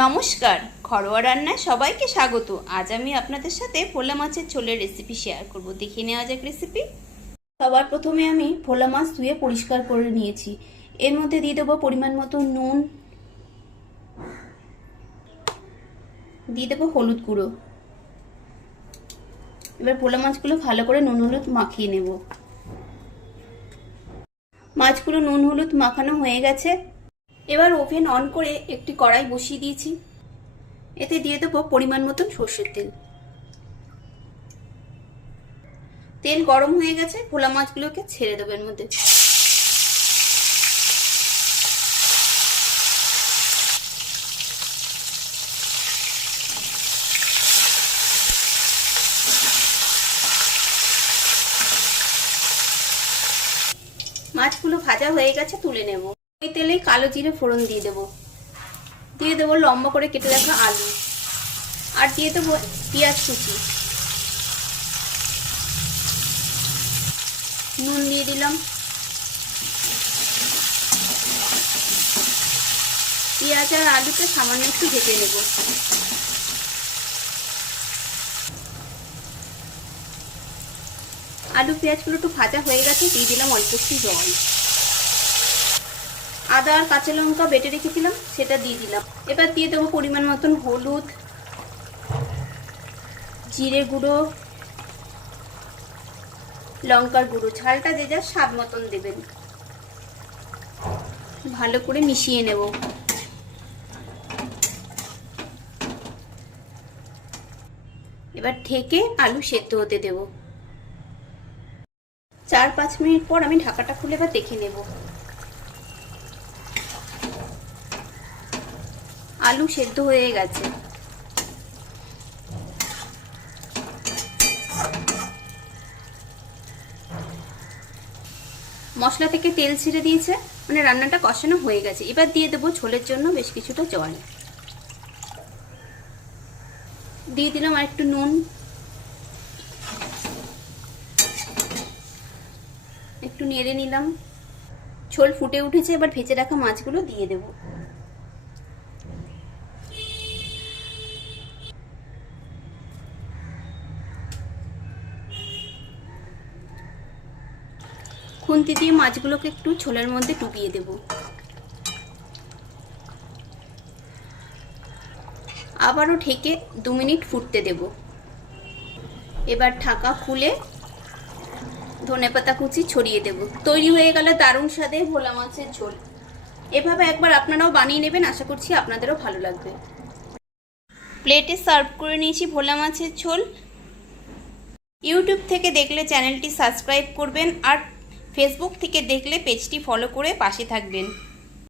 নমস্কার, ঘরোয়া রান্নায় সবাইকে স্বাগত। আজ আমি আপনাদের সাথে ভোলা মাছের ঝোলের রেসিপি শেয়ার করব। দেখে নেওয়া যাক রেসিপি। সবার প্রথমে আমি ভোলা মাছ ধুয়ে পরিষ্কার করে নিয়েছি। এর মধ্যে দিয়ে দেবো পরিমাণ মতো নুন, দিয়ে দেবো হলুদ গুঁড়ো। এবার ভোলা মাছগুলো ভালো করে নুন হলুদ মাখিয়ে নেব। মাছগুলো নুন হলুদ মাখানো হয়ে গেছে। এবার ওভেন অন করে একটি কড়াই বসিয়ে দিয়েছি। এতে দিয়ে দেবো পরিমাণ মতন সর্ষের তেল। তেল গরম হয়ে গেছে, ভোলা মাছগুলোকে ছেড়ে দেবো এর মধ্যে। মাছগুলো ভাজা হয়ে গেছে, তুলে নেব। ওই তেলেই কালো জিরে ফোড়ন দিয়ে দেবো। দিয়ে দেবো লম্বা করে কেটে রাখা আলু, আর দিয়ে দেবো পেঁয়াজ কুচি। নুন দিয়ে দিলাম। পেঁয়াজ আর আলুকে সামান্য একটু ভেজে নেব। আলু পেঁয়াজগুলো একটু ভাজা হয়ে গেছে, দিয়ে দিলাম অল্প একটু জল। আদা আর কাঁচা লঙ্কা বেটে রেখেছিলাম, সেটা দিয়ে দিলাম। এবার দিয়ে দেবো পরিমাণ মতন হলুদ, জিরে গুঁড়ো, লঙ্কার গুঁড়ো। ঝালটা যে যার স্বাদ মতন দেবেন। ভালো করে মিশিয়ে নেব। এবার ঢেকে আলু সেদ্ধ হতে দেব। 4-5 মিনিট পর আমি ঢাকাটা খুলে এবার দেখে নেব। আলু সেদ্ধ হয়ে গেছে। মশলা থেকে তেল ছেড়ে দিয়েছে, মানে রান্নাটা কষানো হয়ে গেছে। এবার দিয়ে দেবো ঝোলের জন্য বেশ কিছুটা জল। দিয়ে দিলাম আর একটু নুন, একটু নেড়ে নিলাম। ঝোল ফুটে উঠেছে, এবার ভেজে রাখা মাছগুলো দিয়ে দেব। খুন্তি দিয়ে মাছগুলোকে একটু ঝোলের মধ্যে ডুবিয়ে দেব। আবারও ঢেকে 2 মিনিট ফুটতে দেব। এবার ঢাকা খুলে ধনেপাতা কুচি ছড়িয়ে দেব। তৈরি হয়ে গেল দারুণ স্বাদের ভোলা মাছের ঝোল। এভাবে একবার আপনারাও বানিয়ে নেবেন, আশা করছি আপনাদেরও ভালো লাগবে। প্লেটে সার্ভ করে নিয়েছি ভোলা মাছের ঝোল। ইউটিউব থেকে দেখলে চ্যানেলটি সাবস্ক্রাইব করবেন, আর ফেসবুক থেকে দেখলে পেজটি ফলো করে পাশে থাকবেন।